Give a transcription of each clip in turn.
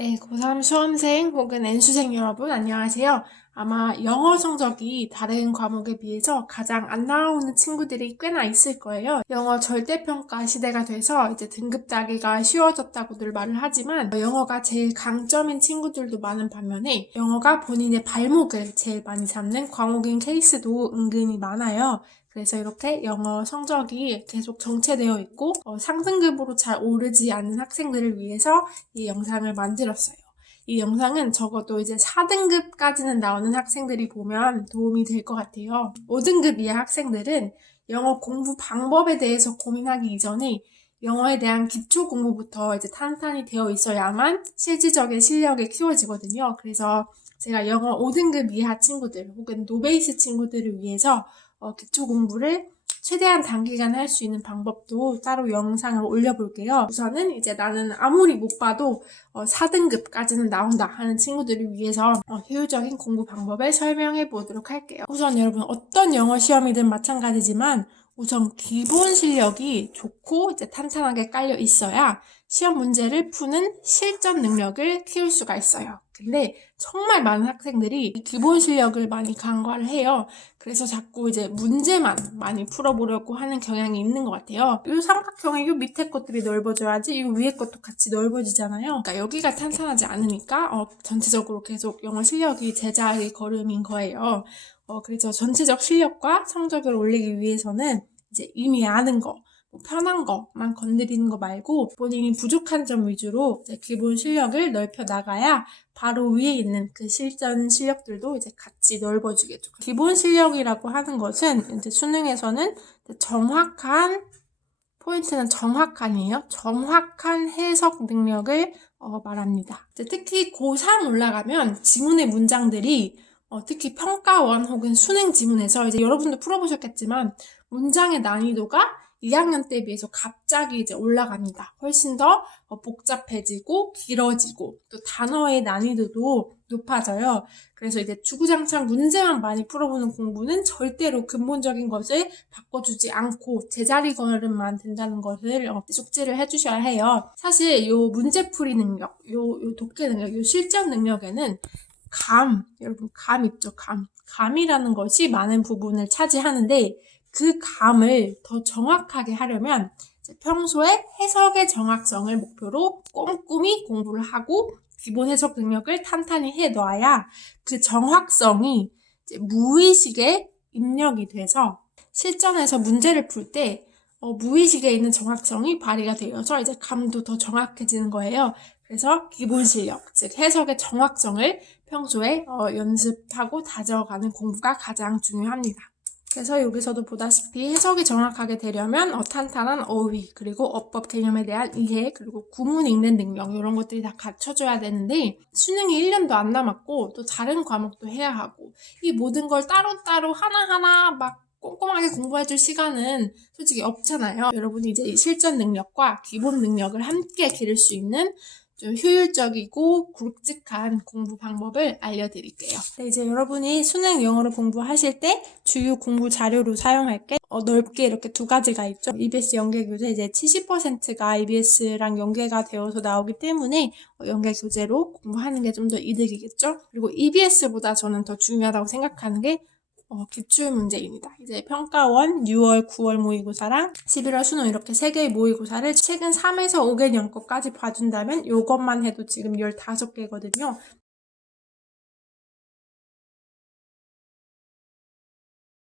네, 고3 수험생 혹은 N수생 여러분 안녕하세요. 아마 영어 성적이 다른 과목에 비해서 가장 안 나오는 친구들이 꽤나 있을 거예요. 영어 절대평가 시대가 돼서 이제 등급 따기가 쉬워졌다고들 말을 하지만 영어가 제일 강점인 친구들도 많은 반면에 영어가 본인의 발목을 제일 많이 잡는 과목인 케이스도 은근히 많아요. 그래서 이렇게 영어 성적이 계속 정체되어 있고 상승급으로 잘 오르지 않는 학생들을 위해서 이 영상을 만들었어요. 이 영상은 적어도 이제 4등급까지는 나오는 학생들이 보면 도움이 될 것 같아요. 5등급 이하 학생들은 영어 공부 방법에 대해서 고민하기 이전에 영어에 대한 기초 공부부터 이제 탄탄히 되어 있어야만 실질적인 실력이 키워지거든요. 그래서 제가 영어 5등급 이하 친구들 혹은 노베이스 친구들을 위해서 기초 공부를 최대한 단기간 할 수 있는 방법도 따로 영상을 올려볼게요. 우선은 이제 나는 아무리 못 봐도 4등급까지는 나온다 하는 친구들을 위해서 효율적인 공부 방법을 설명해 보도록 할게요. 우선 여러분 어떤 영어 시험이든 마찬가지지만 우선 기본 실력이 좋고 이제 탄탄하게 깔려 있어야 시험 문제를 푸는 실전 능력을 키울 수가 있어요. 근데 정말 많은 학생들이 기본 실력을 많이 간과를 해요. 그래서 자꾸 이제 문제만 많이 풀어보려고 하는 경향이 있는 것 같아요. 이 삼각형의 이 밑에 것들이 넓어져야지 이 위에 것도 같이 넓어지잖아요. 그러니까 여기가 탄탄하지 않으니까 전체적으로 계속 영어 실력이 제자리 걸음인 거예요. 그래서 전체적 실력과 성적을 올리기 위해서는 이제 이미 아는 거, 편한 것만 건드리는 거 말고 본인이 부족한 점 위주로 이제 기본 실력을 넓혀 나가야 바로 위에 있는 그 실전 실력들도 이제 같이 넓어지겠죠. 기본 실력이라고 하는 것은 이제 수능에서는 정확한 포인트는 정확한이에요. 정확한 해석 능력을 말합니다. 특히 고3 올라가면 지문의 문장들이 특히 평가원 혹은 수능 지문에서 이제 여러분도 풀어보셨겠지만 문장의 난이도가 2학년 때에 비해서 갑자기 이제 올라갑니다. 훨씬 더 복잡해지고 길어지고 또 단어의 난이도도 높아져요. 그래서 이제 주구장창 문제만 많이 풀어보는 공부는 절대로 근본적인 것을 바꿔주지 않고 제자리 걸음만 된다는 것을 숙지를 해주셔야 해요. 사실 요 문제풀이 능력, 요 독해 능력, 요 실전 능력에는 여러분 감 있죠? 감이라는 것이 많은 부분을 차지하는데 그 감을 더 정확하게 하려면 평소에 해석의 정확성을 목표로 꼼꼼히 공부를 하고 기본 해석 능력을 탄탄히 해놔야 그 정확성이 무의식에 입력이 돼서 실전에서 문제를 풀 때 무의식에 있는 정확성이 발휘가 되어서 이제 감도 더 정확해지는 거예요. 그래서 기본 실력, 즉 해석의 정확성을 평소에 연습하고 다져가는 공부가 가장 중요합니다. 그래서 여기서도 보다시피 해석이 정확하게 되려면 탄탄한 어휘, 그리고 어법 개념에 대한 이해, 그리고 구문 읽는 능력 이런 것들이 다 갖춰져야 되는데 수능이 1년도 안 남았고 또 다른 과목도 해야 하고 이 모든 걸 따로따로 하나하나 막 꼼꼼하게 공부해줄 시간은 솔직히 없잖아요. 여러분이 이제 실전 능력과 기본 능력을 함께 기를 수 있는 좀 효율적이고 굵직한 공부 방법을 알려드릴게요. 네, 이제 여러분이 수능 영어를 공부하실 때 주요 공부 자료로 사용할 게 넓게 이렇게 두 가지가 있죠. EBS 연계 교재 이제 70%가 EBS랑 연계가 되어서 나오기 때문에 연계 교재로 공부하는 게 좀 더 이득이겠죠. 그리고 EBS보다 저는 더 중요하다고 생각하는 게 기출 문제입니다. 이제 평가원 6월, 9월 모의고사랑 11월 수능 이렇게 3개의 모의고사를 최근 3에서 5개년 거까지 봐준다면 이것만 해도 지금 15개거든요.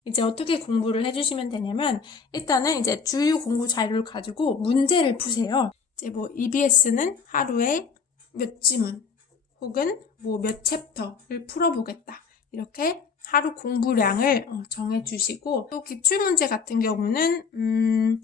이제 어떻게 공부를 해주시면 되냐면 일단은 이제 주요 공부 자료를 가지고 문제를 푸세요. 이제 EBS는 하루에 몇 지문 혹은 몇 챕터를 풀어보겠다. 이렇게 하루 공부량을 정해주시고 또 기출문제 같은 경우는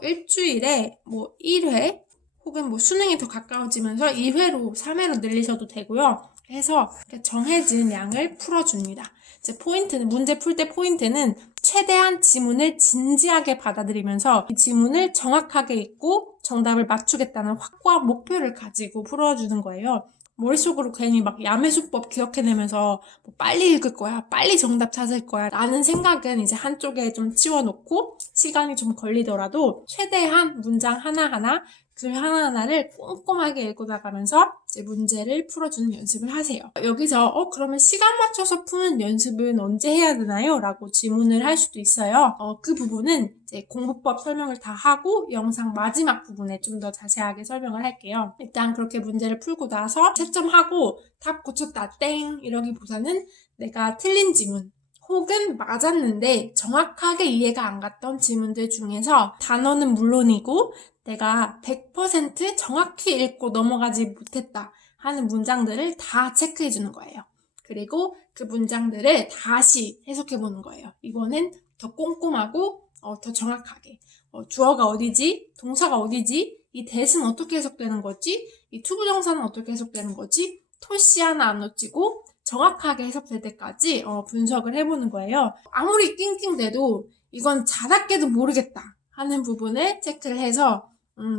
일주일에 1회 혹은 수능이 더 가까워지면서 2회로 3회로 늘리셔도 되고요. 해서 정해진 양을 풀어줍니다. 이제 문제 풀 때 포인트는 최대한 지문을 진지하게 받아들이면서 이 지문을 정확하게 읽고 정답을 맞추겠다는 확고한 목표를 가지고 풀어주는 거예요. 머릿속으로 괜히 막 야매수법 기억해내면서 빨리 읽을 거야, 빨리 정답 찾을 거야 라는 생각은 이제 한쪽에 좀 치워놓고 시간이 좀 걸리더라도 최대한 문장 하나하나 글 하나하나를 꼼꼼하게 읽고 나가면서 이제 문제를 풀어주는 연습을 하세요. 여기서 그러면 시간 맞춰서 푸는 연습은 언제 해야 되나요? 라고 질문을 할 수도 있어요. 그 부분은 이제 공부법 설명을 다 하고 영상 마지막 부분에 좀 더 자세하게 설명을 할게요. 일단 그렇게 문제를 풀고 나서 채점하고 답 고쳤다 땡 이러기보다는 내가 틀린 지문 혹은 맞았는데 정확하게 이해가 안 갔던 질문들 중에서 단어는 물론이고 내가 100% 정확히 읽고 넘어가지 못했다 하는 문장들을 다 체크해 주는 거예요. 그리고 그 문장들을 다시 해석해 보는 거예요. 이번엔 더 꼼꼼하고 더 정확하게 주어가 어디지? 동사가 어디지? 이 that은 어떻게 해석되는 거지? 이 투부정사는 어떻게 해석되는 거지? 토시 하나 안 놓치고 정확하게 해석될 때까지 분석을 해보는 거예요. 아무리 낑낑대도 이건 자답게도 모르겠다 하는 부분을 체크를 해서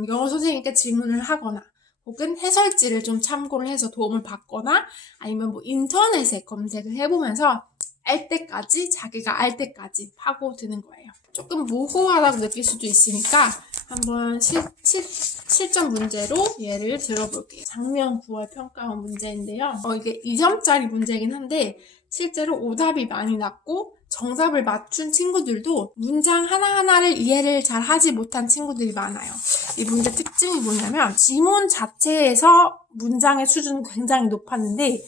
영어 선생님께 질문을 하거나 혹은 해설지를 좀 참고를 해서 도움을 받거나 아니면 뭐 인터넷에 검색을 해보면서 자기가 알 때까지 파고드는 거예요. 조금 모호하다고 느낄 수도 있으니까 한번 실전 문제로 예를 들어볼게요. 작년 9월 평가원 문제인데요. 이게 2점짜리 문제이긴 한데 실제로 오답이 많이 났고 정답을 맞춘 친구들도 문장 하나하나를 이해를 잘 하지 못한 친구들이 많아요. 이 문제 특징이 뭐냐면 지문 자체에서 문장의 수준은 굉장히 높았는데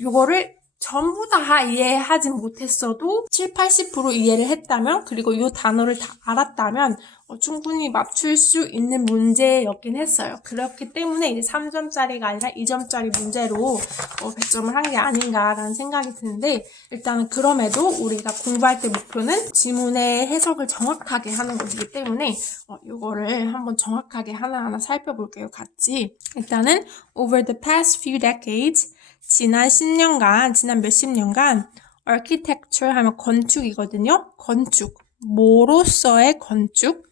요거를 전부 다 이해하진 못했어도 70-80% 이해를 했다면 그리고 이 단어를 다 알았다면 충분히 맞출 수 있는 문제였긴 했어요. 그렇기 때문에 이제 3점짜리가 아니라 2점짜리 문제로 100점을 한 게 아닌가라는 생각이 드는데 일단은 그럼에도 우리가 공부할 때 목표는 지문의 해석을 정확하게 하는 것이기 때문에 이거를 한번 정확하게 하나하나 살펴볼게요. 같이. 일단은 over the past few decades 지난 10년간, 지난 몇십 년간 architecture 하면 건축이거든요. 건축. 뭐로서의 건축?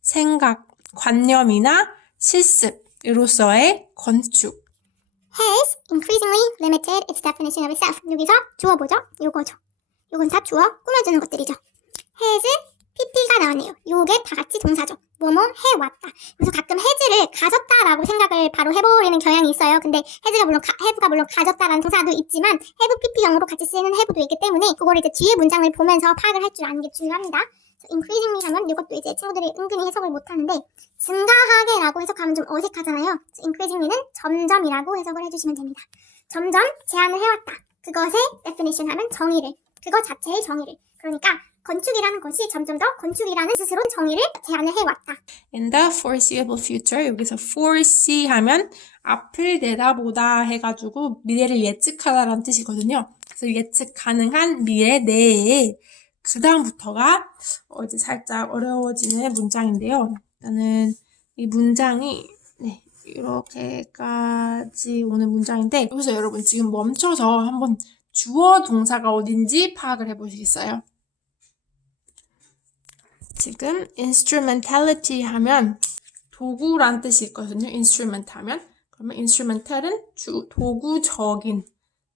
생각, 관념이나 실습으로서의 건축. has increasingly limited its definition of itself. 여기서 주어 보죠? 요거죠. 요건 다 주어 꾸며주는 것들이죠. has, pp가 나왔네요. 요게 다 같이 동사죠. 뭐뭐 해왔다. 그래서 가끔 has를 가졌다라고 생각을 바로 해버리는 경향이 있어요. 근데 have가 물론 가졌다라는 동사도 있지만 have, pp형으로 같이 쓰이는 have도 있기 때문에 그걸 이제 뒤에 문장을 보면서 파악을 할 줄 아는 게 중요합니다. increasingly 하면 이것도 이제 친구들이 은근히 해석을 못하는데 증가하게라고 해석하면 좀 어색하잖아요. increasingly는 점점이라고 해석을 해주시면 됩니다. 점점 제한을 해왔다. 그것의 definition 하면 정의를, 그것 자체의 정의를. 그러니까 건축이라는 것이 점점 더 건축이라는 스스로 정의를 제안을 해왔다. In the foreseeable future, 여기서 foresee 하면 앞을 내다보다 해가지고 미래를 예측하다라는 뜻이거든요. 그래서 예측 가능한 미래 내에 그 다음부터가 이제 살짝 어려워지는 문장인데요. 일단은 이 문장이 이렇게까지 오는 문장인데 여기서 여러분 지금 멈춰서 한번 주어 동사가 어딘지 파악을 해보시겠어요? 지금 instrumentality 하면 도구란 뜻이 있거든요. instrument 하면. 그러면 instrumental은 도구적인,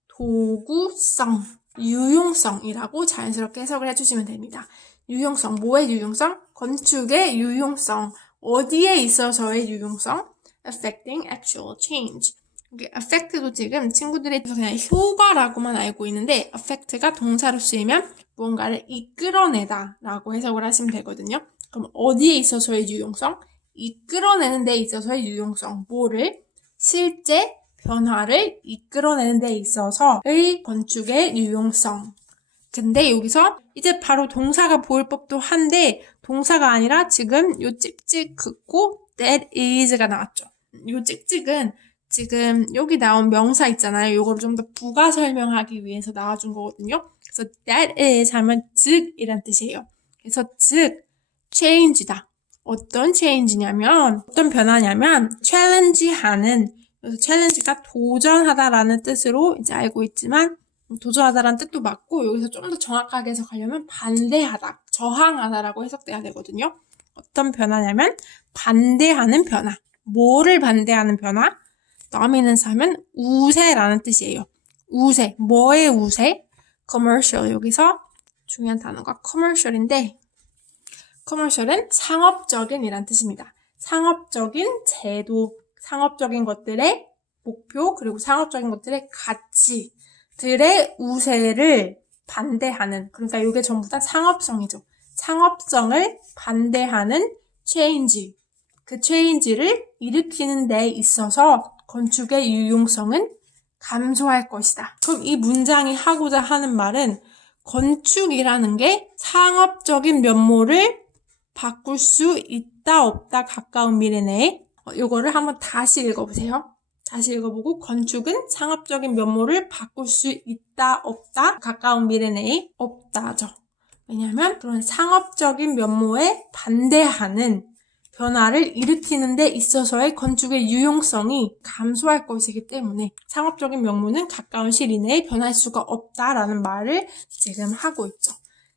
도구성, 유용성이라고 자연스럽게 해석을 해주시면 됩니다. 유용성, 뭐의 유용성? 건축의 유용성. 어디에 있어서의 유용성? affecting actual change. affect도 지금 친구들이 그냥 효과라고만 알고 있는데 affect가 동사로 쓰이면 무언가를 이끌어내다 라고 해석을 하시면 되거든요. 그럼 어디에 있어서의 유용성? 이끌어내는 데 있어서의 유용성. 뭐를? 실제 변화를 이끌어내는 데 있어서의 건축의 유용성. 근데 여기서 이제 바로 동사가 보일 법도 한데 동사가 아니라 지금 요 찍찍 긋고 that is가 나왔죠. 요 찍찍은 지금 여기 나온 명사 있잖아요. 요거를 좀 더 부가 설명하기 위해서 나와준 거거든요. 그래서 that is 하면 즉이란 뜻이에요. 그래서 즉 change다. 어떤 change냐면 어떤 변화냐면 challenge하는, 그래서 challenge가 도전하다라는 뜻으로 이제 알고 있지만 도전하다라는 뜻도 맞고 여기서 좀 더 정확하게 해석하려면 반대하다, 저항하다라고 해석돼야 되거든요. 어떤 변화냐면 반대하는 변화. 뭐를 반대하는 변화? dominance 하면 우세라는 뜻이에요. 우세. 뭐의 우세? commercial. 여기서 중요한 단어가 commercial인데 commercial은 상업적인 이란 뜻입니다. 상업적인 제도, 상업적인 것들의 목표, 그리고 상업적인 것들의 가치들의 우세를 반대하는, 그러니까 이게 전부 다 상업성이죠. 상업성을 반대하는 체인지, 그 체인지를 일으키는 데 있어서 건축의 유용성은 감소할 것이다. 그럼 이 문장이 하고자 하는 말은 건축이라는 게 상업적인 면모를 바꿀 수 있다 없다 가까운 미래 내에 요거를 한번 다시 읽어보세요. 다시 읽어보고 건축은 상업적인 면모를 바꿀 수 있다 없다 가까운 미래 내에 없다죠. 왜냐하면 그런 상업적인 면모에 반대하는 변화를 일으키는 데 있어서의 건축의 유용성이 감소할 것이기 때문에 상업적인 면모는 가까운 시일 이내에 변할 수가 없다라는 말을 지금 하고 있죠.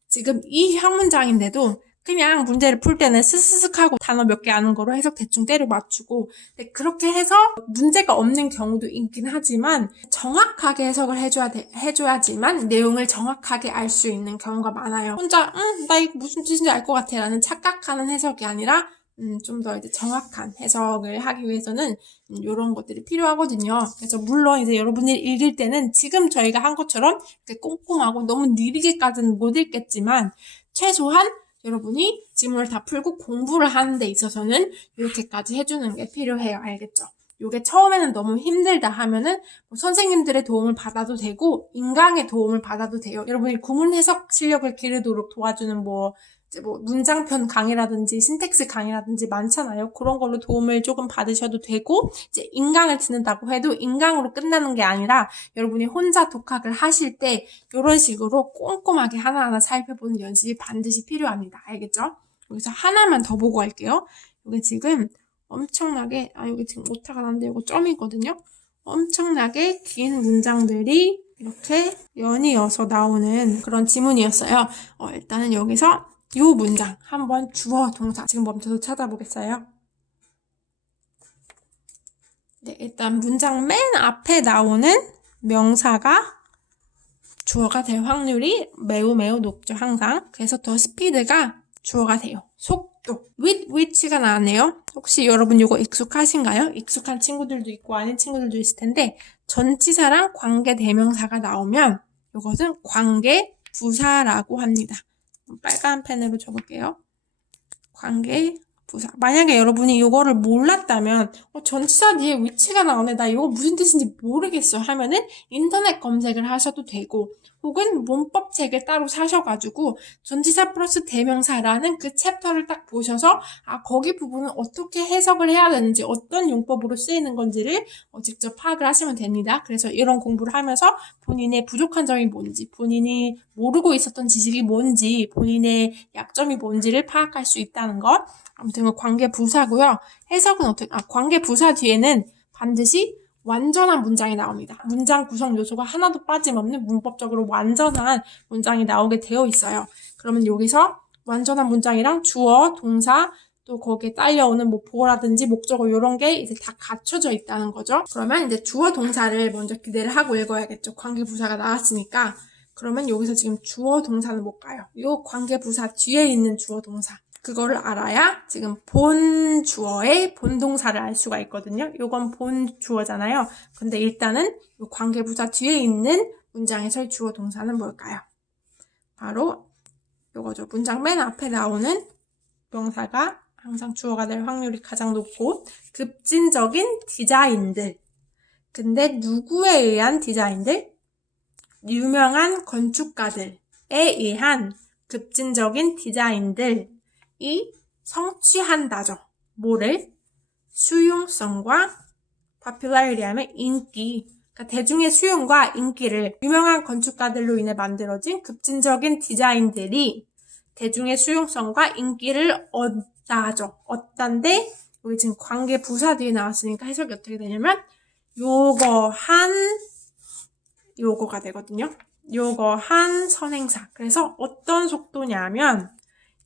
지금 이 한 문장인데도 그냥 문제를 풀 때는 스스슥 하고 단어 몇 개 아는 거로 해석 대충 때려 맞추고, 근데 그렇게 해서 문제가 없는 경우도 있긴 하지만 정확하게 해석을 해줘야지만 내용을 정확하게 알 수 있는 경우가 많아요. 혼자 나 이거 무슨 뜻인지 알 것 같아 라는 착각하는 해석이 아니라 좀 더 이제 정확한 해석을 하기 위해서는 이런 것들이 필요하거든요. 그래서 물론 이제 여러분이 읽을 때는 지금 저희가 한 것처럼 이렇게 꼼꼼하고 너무 느리게까지는 못 읽겠지만 최소한 여러분이 지문을 다 풀고 공부를 하는 데 있어서는 이렇게까지 해주는 게 필요해요. 알겠죠? 요게 처음에는 너무 힘들다 하면은 뭐 선생님들의 도움을 받아도 되고 인강의 도움을 받아도 돼요. 여러분이 구문 해석 실력을 기르도록 도와주는 이제 문장편 강의라든지 신텍스 강의라든지 많잖아요. 그런 걸로 도움을 조금 받으셔도 되고, 이제 인강을 듣는다고 해도 인강으로 끝나는 게 아니라 여러분이 혼자 독학을 하실 때 이런 식으로 꼼꼼하게 하나하나 살펴보는 연습이 반드시 필요합니다. 알겠죠? 여기서 하나만 더 보고 갈게요. 여기 지금 엄청나게, 여기 지금 오타가 났는데 이거 점이거든요. 엄청나게 긴 문장들이 이렇게 연이어서 나오는 그런 지문이었어요. 일단은 여기서 요 문장 한번 주어 동사 지금 멈춰서 찾아보겠어요. 네, 일단 문장 맨 앞에 나오는 명사가 주어가 될 확률이 매우 높죠, 항상. 그래서 더 스피드가 주어가 돼요. 속도. with which가 나왔네요. 혹시 여러분 이거 익숙하신가요? 익숙한 친구들도 있고 아닌 친구들도 있을 텐데, 전치사랑 관계 대명사가 나오면 이것은 관계 부사라고 합니다. 빨간 펜으로 적을게요. 관계 부사. 만약에 여러분이 이거를 몰랐다면 전치사 뒤에 위치가 나오네, 나 이거 무슨 뜻인지 모르겠어 하면은 인터넷 검색을 하셔도 되고, 혹은 문법 책을 따로 사셔가지고 전치사 플러스 대명사라는 그 챕터를 딱 보셔서 거기 부분은 어떻게 해석을 해야 되는지, 어떤 용법으로 쓰이는 건지를 직접 파악을 하시면 됩니다. 그래서 이런 공부를 하면서 본인의 부족한 점이 뭔지, 본인이 모르고 있었던 지식이 뭔지, 본인의 약점이 뭔지를 파악할 수 있다는 것. 아무튼 관계 부사고요. 해석은 어떻게? 관계 부사 뒤에는 반드시 완전한 문장이 나옵니다. 문장 구성 요소가 하나도 빠짐없는 문법적으로 완전한 문장이 나오게 되어 있어요. 그러면 여기서 완전한 문장이랑 주어, 동사, 또 거기에 딸려오는 보어라든지 목적어 이런 게 이제 다 갖춰져 있다는 거죠. 그러면 이제 주어, 동사를 먼저 기대를 하고 읽어야겠죠. 관계 부사가 나왔으니까. 그러면 여기서 지금 주어, 동사는 뭘까요? 이 관계 부사 뒤에 있는 주어, 동사. 그거를 알아야 지금 본 주어의 본동사를 알 수가 있거든요. 요건 본 주어잖아요. 근데 일단은 이 관계부사 뒤에 있는 문장에서의 주어 동사는 뭘까요? 바로 요거죠. 문장 맨 앞에 나오는 명사가 항상 주어가 될 확률이 가장 높고, 급진적인 디자인들. 근데 누구에 의한 디자인들? 유명한 건축가들에 의한 급진적인 디자인들 이 성취한다죠. 뭐를? 수용성과 popularity 하면 인기. 그러니까 대중의 수용과 인기를, 유명한 건축가들로 인해 만들어진 급진적인 디자인들이 대중의 수용성과 인기를 얻다죠. 얻단데 여기 지금 관계 부사 뒤에 나왔으니까 해석이 어떻게 되냐면 요거가 되거든요. 요거 한 선행사. 그래서 어떤 속도냐면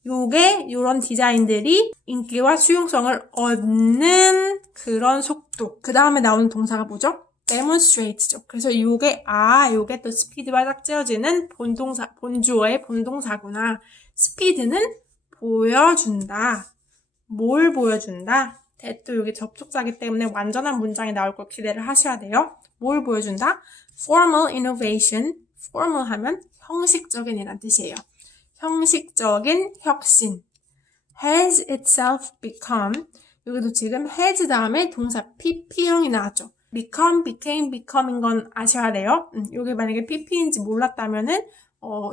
요게 요런 디자인들이 인기와 수용성을 얻는 그런 속도. 그 다음에 나오는 동사가 뭐죠? demonstrate죠. 그래서 요게 또 스피드가 딱 지어지는 본주어의 본동사구나. 스피드는 보여준다. 뭘 보여준다? that 여기 접속사기 때문에 완전한 문장이 나올 걸 기대를 하셔야 돼요. 뭘 보여준다? formal innovation. formal 하면 형식적인이란 뜻이에요. 형식적인 혁신. has itself become. 여기도 지금 has 다음에 동사 pp형이 나왔죠. become, became, become인 건 아셔야 돼요. 여기 만약에 pp인지 몰랐다면은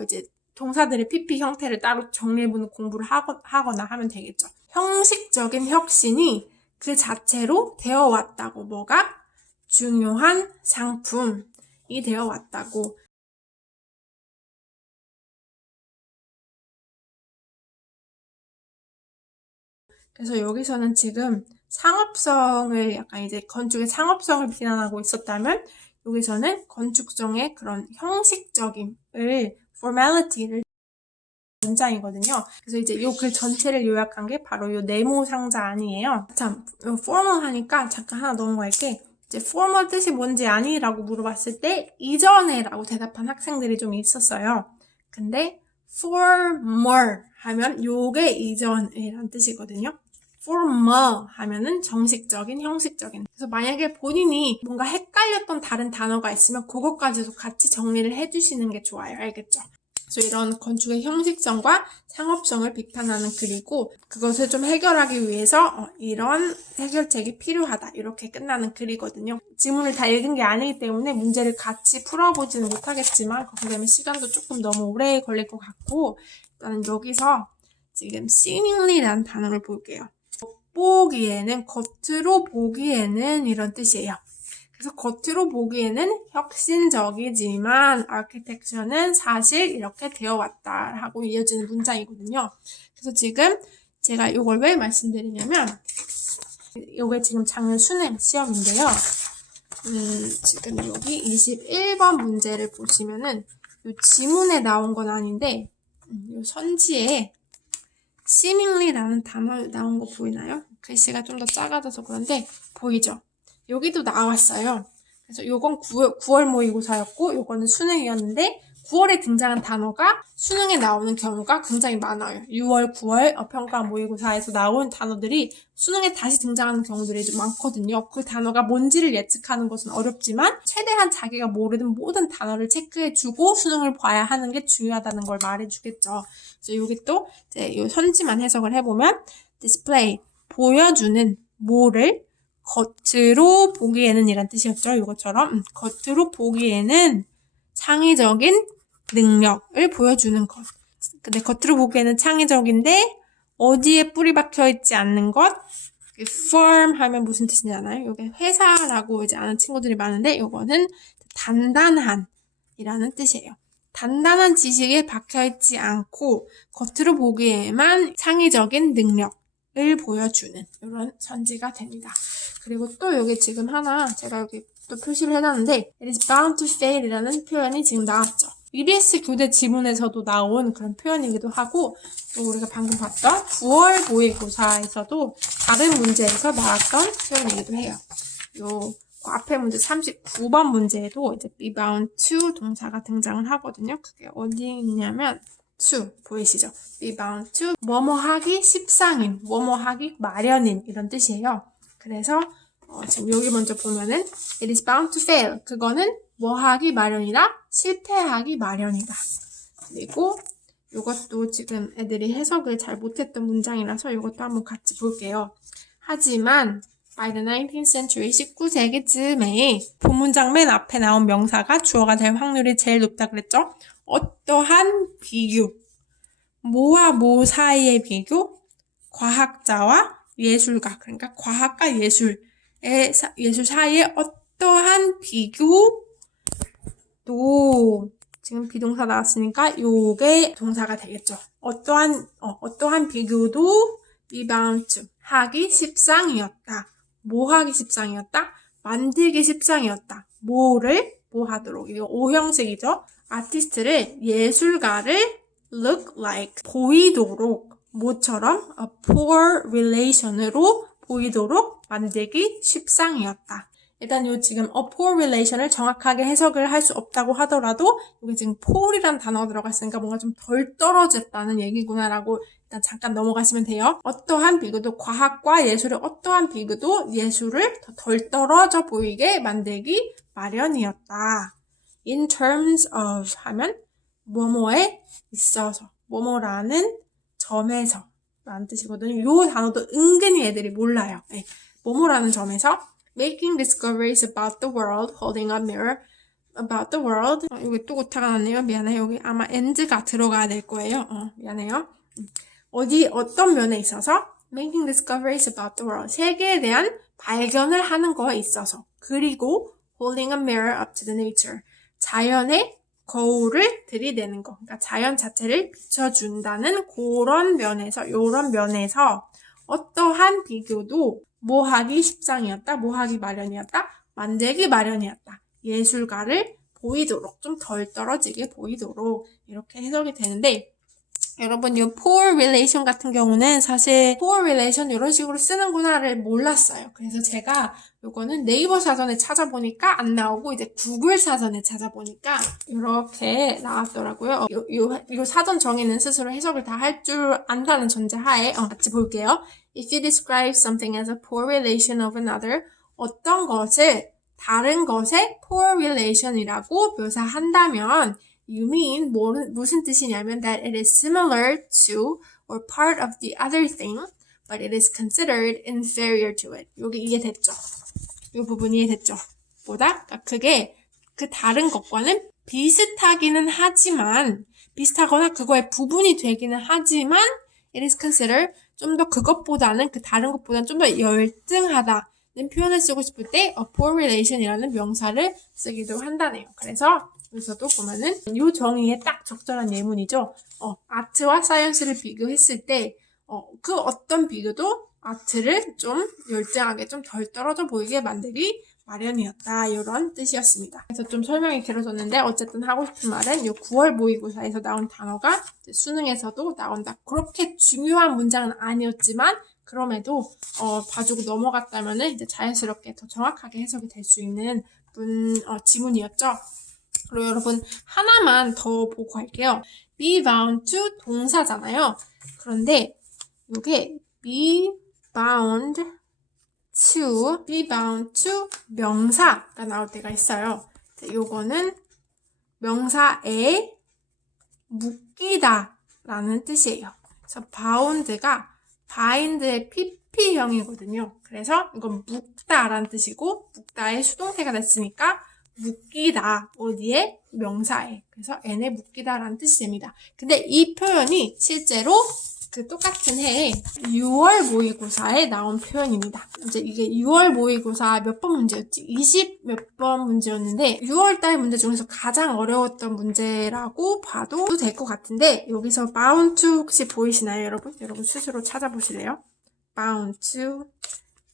이제 동사들의 pp 형태를 따로 정리해보는 공부를 하거나 하면 되겠죠. 형식적인 혁신이 그 자체로 되어 왔다고. 뭐가? 중요한 상품이 되어 왔다고. 그래서 여기서는 지금 상업성을 약간 이제 건축의 상업성을 비난하고 있었다면 여기서는 건축성의 그런 형식적임을 formality를 문장이거든요. 그래서 이제 요 글 전체를 요약한 게 바로 요 네모 상자 아니에요. 참, formal 하니까 잠깐 하나 넘어갈게. 이제 formal 뜻이 뭔지 아니? 라고 물어봤을 때 이전에 라고 대답한 학생들이 좀 있었어요. 근데 formal 하면 요게 이전이란 뜻이거든요. formal 하면은 정식적인, 형식적인. 그래서 만약에 본인이 뭔가 헷갈렸던 다른 단어가 있으면 그것까지도 같이 정리를 해주시는 게 좋아요. 알겠죠? 그래서 이런 건축의 형식성과 상업성을 비판하는 글이고 그것을 좀 해결하기 위해서 이런 해결책이 필요하다. 이렇게 끝나는 글이거든요. 지문을 다 읽은 게 아니기 때문에 문제를 같이 풀어보지는 못하겠지만 그렇게 되면 시간도 조금 너무 오래 걸릴 것 같고 일단은 여기서 지금 seemingly라는 단어를 볼게요. 겉으로 보기에는 이런 뜻이에요. 그래서 겉으로 보기에는 혁신적이지만 아키텍처는 사실 이렇게 되어 왔다 하고 이어지는 문장이거든요. 그래서 지금 제가 이걸 왜 말씀드리냐면 이게 지금 작년 수능 시험인데요. 지금 여기 21번 문제를 보시면은 이 지문에 나온 건 아닌데 이 선지에 seemingly라는 단어 나온 거 보이나요? 글씨가 좀 더 작아져서 그런데 보이죠? 여기도 나왔어요. 그래서 요건 9월 모의고사였고 요거는 수능이었는데 9월에 등장한 단어가 수능에 나오는 경우가 굉장히 많아요. 6월, 9월 평가 모의고사에서 나온 단어들이 수능에 다시 등장하는 경우들이 좀 많거든요. 그 단어가 뭔지를 예측하는 것은 어렵지만 최대한 자기가 모르는 모든 단어를 체크해주고 수능을 봐야 하는 게 중요하다는 걸 말해주겠죠. 그래서 여기 또 이제 요 선지만 해석을 해보면 display, 보여주는 뭐를 겉으로 보기에는 이란 뜻이었죠. 이것처럼 겉으로 보기에는 창의적인 능력을 보여주는 것. 근데 겉으로 보기에는 창의적인데 어디에 뿌리 박혀 있지 않는 것. firm 하면 무슨 뜻인지 아나요? 이게 회사라고 이제 아는 친구들이 많은데 이거는 단단한 이라는 뜻이에요. 단단한 지식에 박혀 있지 않고 겉으로 보기에만 창의적인 능력을 보여주는 이런 선지가 됩니다. 그리고 또 여기 지금 하나 제가 여기 또 표시를 해놨는데 It is bound to fail 이라는 표현이 지금 나왔죠. EBS 교대 지문에서도 나온 그런 표현이기도 하고 또 우리가 방금 봤던 9월 모의고사에서도 다른 문제에서 나왔던 표현이기도 해요. 요 앞에 문제 39번 문제에도 이제 be bound to 동사가 등장을 하거든요. 그게 어디 있냐면 to 보이시죠? be bound to 뭐뭐 하기 십상인, 뭐뭐 하기 마련인 이런 뜻이에요. 그래서 지금 여기 먼저 보면은 it is bound to fail. 그거는 뭐 하기 마련이라 실패하기 마련이다. 그리고 이것도 지금 애들이 해석을 잘 못했던 문장이라서 이것도 한번 같이 볼게요. 하지만 by the 19th century 19세기쯤에 본문장 맨 앞에 나온 명사가 주어가 될 확률이 제일 높다 그랬죠? 어떠한 비교, 뭐와 뭐 사이의 비교? 과학자와 예술가, 그러니까 과학과 예술 사이에 어떠한 비교도 지금 비동사 나왔으니까 요게 동사가 되겠죠. 어떠한 비교도 be bound to 하기 십상이었다. 뭐 하기 십상이었다? 만들기 십상이었다. 뭐를 뭐 하도록. 이거 오형식이죠. 아티스트를 예술가를 look like 보이도록 뭐처럼 a poor relation으로 보이도록 만들기 십상이었다. 일단 요 지금 a poor relation을 정확하게 해석을 할 수 없다고 하더라도 여기 지금 poor이라는 단어가 들어가 있으니까 뭔가 좀 덜 떨어졌다는 얘기구나라고 일단 잠깐 넘어가시면 돼요. 어떠한 비교도 과학과 예술의 어떠한 비교도 예술을 더 덜 떨어져 보이게 만들기 마련이었다. In terms of 하면 뭐뭐에 있어서 뭐뭐라는 점에서 라는 뜻이거든요. 이 단어도 은근히 애들이 몰라요. 네. 뭐뭐라는 점에서 making discoveries about the world, holding a mirror about the world. 여기 또 오타가 났네요. 미안해요. 여기 아마 and가 들어가야 될 거예요. 미안해요. 어떤 면에 있어서 making discoveries about the world. 세계에 대한 발견을 하는 거에 있어서. 그리고 holding a mirror up to the nature. 자연의 거울을 들이대는 거. 그러니까 자연 자체를 비춰준다는 요런 면에서 어떠한 비교도 뭐 하기 십상이었다, 뭐 하기 마련이었다, 만들기 마련이었다. 예술가를 보이도록, 좀 덜 떨어지게 보이도록 이렇게 해석이 되는데, 여러분, 이 poor relation 같은 경우는 사실 poor relation 이런 식으로 쓰는구나를 몰랐어요. 그래서 제가 요거는 네이버 사전에 찾아보니까 안 나오고 이제 구글 사전에 찾아보니까 이렇게 나왔더라고요. 요 사전 정의는 스스로 해석을 다 할 줄 안다는 전제하에 같이 볼게요. If you describe something as a poor relation of another, 어떤 것을 다른 것의 poor relation이라고 묘사한다면 You mean 무슨 뜻이냐면 that it is similar to or part of the other thing, but it is considered inferior to it. 여기 이해됐죠? 이 부분 이해됐죠? 그러니까 그게 그 다른 것과는 비슷하기는 하지만 비슷하거나 그거의 부분이 되기는 하지만 it is considered 좀 더 그것보다는 그 다른 것보다는 좀 더 열등하다는 표현을 쓰고 싶을 때 a poor relation이라는 명사를 쓰기도 한다네요. 그래서 여기서도 보면은 이 정의에 딱 적절한 예문이죠. 아트와 사이언스를 비교했을 때 그 어떤 비교도 아트를 좀 열등하게 좀 덜 떨어져 보이게 만들기 마련이었다. 이런 뜻이었습니다. 그래서 좀 설명이 길어졌는데 어쨌든 하고 싶은 말은 이 9월 모의고사에서 나온 단어가 수능에서도 나온다. 그렇게 중요한 문장은 아니었지만 그럼에도 봐주고 넘어갔다면은 이제 자연스럽게 더 정확하게 해석이 될 수 있는 지문이었죠. 그리고 여러분 하나만 더 보고 갈게요. be bound to 동사잖아요. 그런데 이게 be bound to 명사가 나올 때가 있어요. 요거는 명사에 묶이다 라는 뜻이에요. 그래서 bound가 bind의 pp형이거든요. 그래서 이건 묶다 라는 뜻이고 묶다의 수동태가 됐으니까 묶이다. 어디에? 명사에. 그래서 n에 묶이다 라는 뜻이 됩니다. 근데 이 표현이 실제로 그 똑같은 해에 6월 모의고사에 나온 표현입니다. 이제 이게 6월 모의고사 몇 번 문제였지? 20 몇 번 문제였는데 6월달 문제 중에서 가장 어려웠던 문제라고 봐도 될 것 같은데 여기서 bound to 혹시 보이시나요, 여러분? 여러분 스스로 찾아보실래요? bound to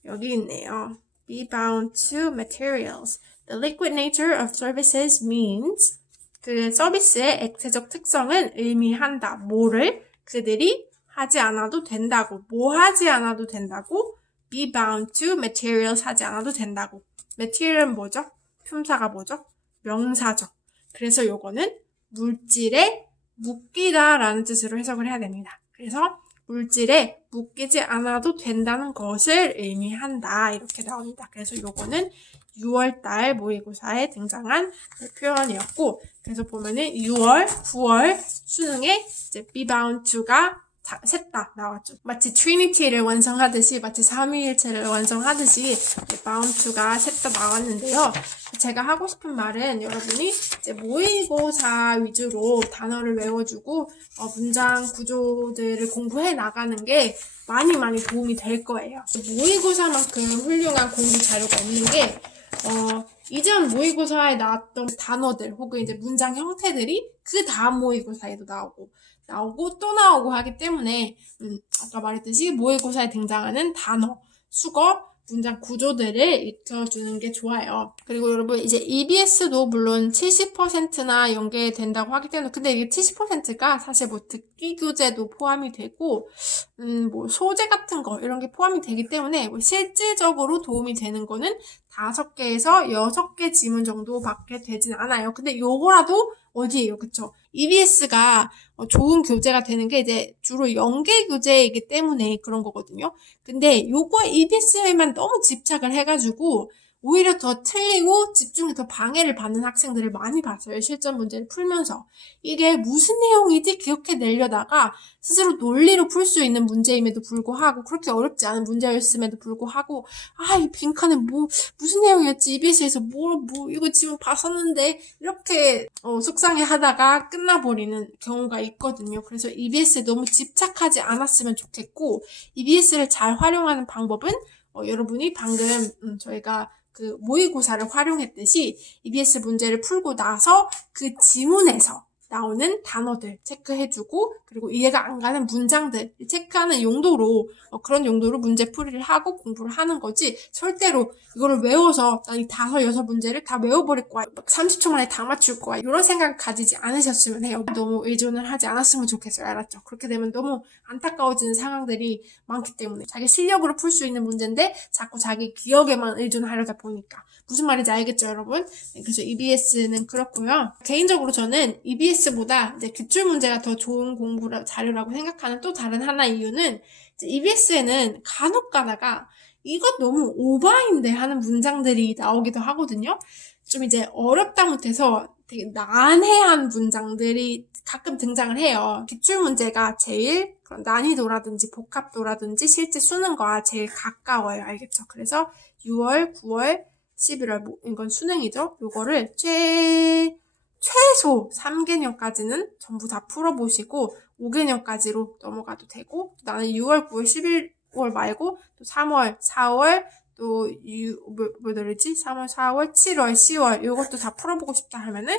여기 있네요. be bound to materials. The liquid nature of services means 그 서비스의 액체적 특성은 의미한다. 뭐를? 그들이 하지 않아도 된다고. 뭐 하지 않아도 된다고? Be bound to materials 하지 않아도 된다고. material은 뭐죠? 품사가 뭐죠? 명사죠. 그래서 요거는 물질에 묶이다 라는 뜻으로 해석을 해야 됩니다. 그래서 물질에 묶이지 않아도 된다는 것을 의미한다. 이렇게 나옵니다. 그래서 요거는 6월달 모의고사에 등장한 표현이었고, 그래서 보면은 6월, 9월 수능에 이제 be bound to가 셋 다 나왔죠. 마치 트리니티를 완성하듯이, 마치 삼위일체를 완성하듯이 bound to가 셋 다 나왔는데요. 제가 하고 싶은 말은 여러분이 이제 모의고사 위주로 단어를 외워주고 문장 구조들을 공부해 나가는 게 많이 도움이 될 거예요. 모의고사만큼 훌륭한 공부 자료가 없는 게 이전 모의고사에 나왔던 단어들 혹은 이제 문장 형태들이 그 다음 모의고사에도 나오고 또 나오고 하기 때문에 아까 말했듯이 모의고사에 등장하는 단어, 수거, 문장 구조들을 익혀주는 게 좋아요. 그리고 여러분 이제 EBS도 물론 70%나 연계된다고 하기 때문에 근데 이게 70%가 사실 뭐 듣기 읽기 교재도 포함이 되고, 뭐 소재 같은 거 이런 게 포함이 되기 때문에 뭐 실질적으로 도움이 되는 거는 5개에서 6개 지문 정도밖에 되진 않아요. 근데 요거라도 어디예요, 그쵸? EBS가 좋은 교재가 되는 게 이제 주로 연계 교재이기 때문에 그런 거거든요. 근데 요거 EBS에만 너무 집착을 해가지고 오히려 더 틀리고 집중이 더 방해를 받는 학생들을 많이 봤어요. 실전 문제를 풀면서. 이게 무슨 내용이지 기억해내려다가 스스로 논리로 풀 수 있는 문제임에도 불구하고 그렇게 어렵지 않은 문제였음에도 불구하고 이 빈칸에 무슨 내용이었지? EBS에서 이거 지금 봤었는데 이렇게 속상해하다가 끝나버리는 경우가 있거든요. 그래서 EBS에 너무 집착하지 않았으면 좋겠고 EBS를 잘 활용하는 방법은 여러분이 방금 저희가 그 모의고사를 활용했듯이 EBS 문제를 풀고 나서 그 지문에서 나오는 단어들 체크해주고 그리고 이해가 안 가는 문장들 체크하는 용도로 그런 용도로 문제풀이를 하고 공부를 하는 거지 절대로 이거를 외워서 난 이 5, 6문제를 다 외워버릴 거야 30초 만에 다 맞출 거야 이런 생각 가지지 않으셨으면 해요. 너무 의존을 하지 않았으면 좋겠어요. 알았죠? 그렇게 되면 너무 안타까워지는 상황들이 많기 때문에 자기 실력으로 풀 수 있는 문제인데 자꾸 자기 기억에만 의존하려다 보니까 무슨 말인지 알겠죠, 여러분? 네, 그래서 EBS는 그렇고요. 개인적으로 저는 EBS보다 이제 기출 문제가 더 좋은 공부 자료라고 생각하는 또 다른 하나 이유는 이제 EBS에는 간혹 가다가 이것 너무 오바인데 하는 문장들이 나오기도 하거든요. 좀 이제 어렵다 못해서 되게 난해한 문장들이 가끔 등장을 해요. 기출 문제가 제일 그런 난이도라든지 복합도라든지 실제 수능과 제일 가까워요. 알겠죠? 그래서 6월, 9월, 11월, 이건 수능이죠? 요거를 최소 3개년까지는 전부 다 풀어보시고 5개년까지로 넘어가도 되고 나는 6월, 9월, 11월 말고 또 3월, 4월 또 뭐 들었지? 3월, 4월, 7월, 10월 요것도 다 풀어보고 싶다 하면은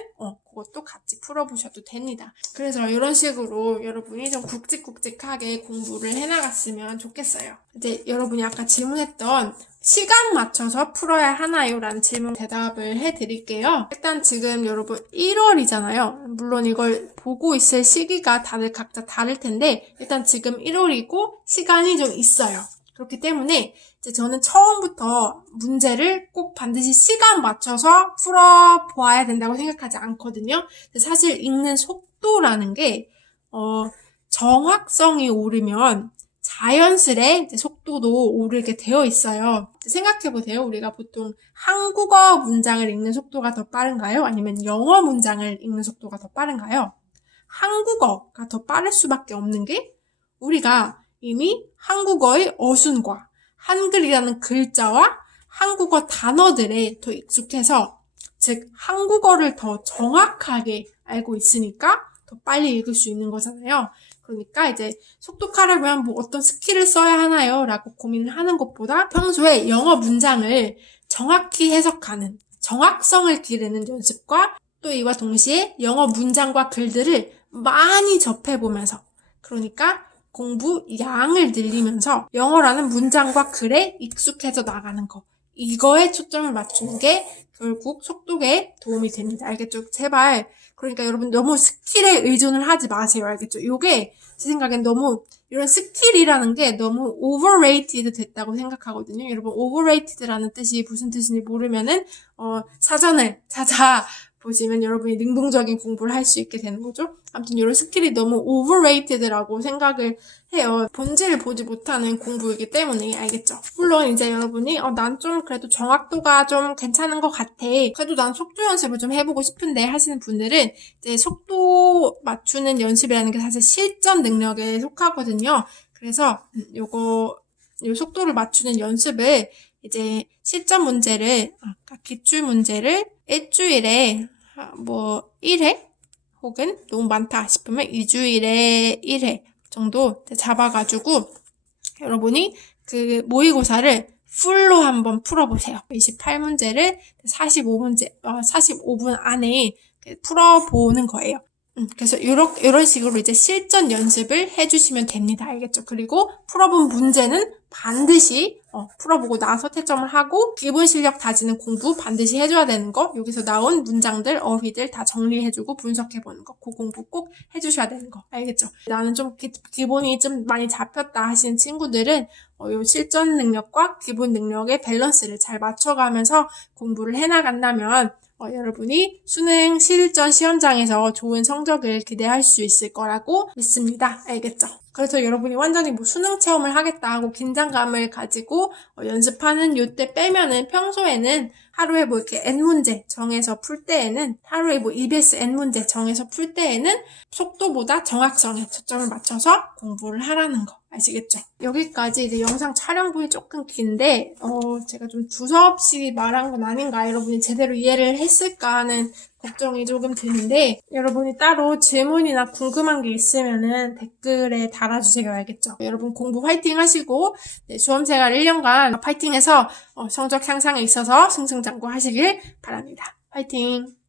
그것도 같이 풀어보셔도 됩니다. 그래서 이런 식으로 여러분이 좀 굵직굵직하게 공부를 해나갔으면 좋겠어요. 이제 여러분이 아까 질문했던 시간 맞춰서 풀어야 하나요? 라는 질문 대답을 해드릴게요. 일단 지금 여러분 1월이잖아요. 물론 이걸 보고 있을 시기가 다들 각자 다를 텐데 일단 지금 1월이고 시간이 좀 있어요. 그렇기 때문에 이제 저는 처음부터 문제를 꼭 반드시 시간 맞춰서 풀어보아야 된다고 생각하지 않거든요. 사실 읽는 속도라는 게 정확성이 오르면 자연스레 속도도 오르게 되어 있어요. 생각해보세요. 우리가 보통 한국어 문장을 읽는 속도가 더 빠른가요? 아니면 영어 문장을 읽는 속도가 더 빠른가요? 한국어가 더 빠를 수밖에 없는 게 우리가 이미 한국어의 어순과 한글이라는 글자와 한국어 단어들에 더 익숙해서 즉 한국어를 더 정확하게 알고 있으니까 더 빨리 읽을 수 있는 거잖아요. 그러니까 이제 속독하려면 뭐 어떤 스킬을 써야 하나요? 라고 고민을 하는 것보다 평소에 영어 문장을 정확히 해석하는 정확성을 기르는 연습과 또 이와 동시에 영어 문장과 글들을 많이 접해보면서 그러니까 공부 양을 늘리면서 영어라는 문장과 글에 익숙해져 나가는 거 이거에 초점을 맞추는 게 결국 속독에 도움이 됩니다. 알겠죠? 제발 그러니까 여러분 너무 스킬에 의존을 하지 마세요. 알겠죠? 요게 제 생각엔 너무 이런 스킬이라는 게 너무 overrated 됐다고 생각하거든요. 여러분 overrated라는 뜻이 무슨 뜻인지 모르면은 사전을 찾아보시면 여러분이 능동적인 공부를 할 수 있게 되는 거죠. 아무튼 이런 스킬이 너무 overrated라고 생각을 해요. 본질을 보지 못하는 공부이기 때문에 알겠죠? 물론 이제 여러분이 난 좀 그래도 정확도가 좀 괜찮은 것 같아. 그래도 난 속도 연습을 좀 해보고 싶은데 하시는 분들은 이제 속도 맞추는 연습이라는 게 사실 실전 능력에 속하거든요. 그래서 요 속도를 맞추는 연습을 이제 실전 문제를 기출 문제를 일주일에 뭐 1회 혹은 너무 많다 싶으면 2주일에 1회 정도 잡아가지고 여러분이 그 모의고사를 풀로 한번 풀어보세요. 28문제를 45분 안에 풀어보는 거예요. 그래서 이런 식으로 이제 실전 연습을 해주시면 됩니다. 알겠죠? 그리고 풀어본 문제는 반드시 풀어보고 나서 채점을 하고 기본 실력 다지는 공부 반드시 해줘야 되는 거, 여기서 나온 문장들, 어휘들 다 정리해주고 분석해보는 거, 그 공부 꼭 해주셔야 되는 거. 알겠죠? 나는 좀 기본이 좀 많이 잡혔다 하시는 친구들은 요 실전 능력과 기본 능력의 밸런스를 잘 맞춰가면서 공부를 해나간다면 여러분이 수능 실전 시험장에서 좋은 성적을 기대할 수 있을 거라고 믿습니다. 알겠죠? 그래서 여러분이 완전히 수능 체험을 하겠다 하고 긴장감을 가지고 연습하는 요때 빼면은 평소에는 하루에 이렇게 N문제 정해서 풀 때에는 하루에 EBS N문제 정해서 풀 때에는 속도보다 정확성에 초점을 맞춰서 공부를 하라는 거. 아시겠죠? 여기까지 이제 영상 촬영분이 조금 긴데 제가 좀 두서없이 말한 건 아닌가, 여러분이 제대로 이해를 했을까 하는 걱정이 조금 드는데, 여러분이 따로 질문이나 궁금한 게 있으면은 댓글에 달아주세요. 알겠죠? 여러분 공부 화이팅 하시고 수험생활 1년간 파이팅해서 성적 향상에 있어서 승승장구 하시길 바랍니다. 화이팅!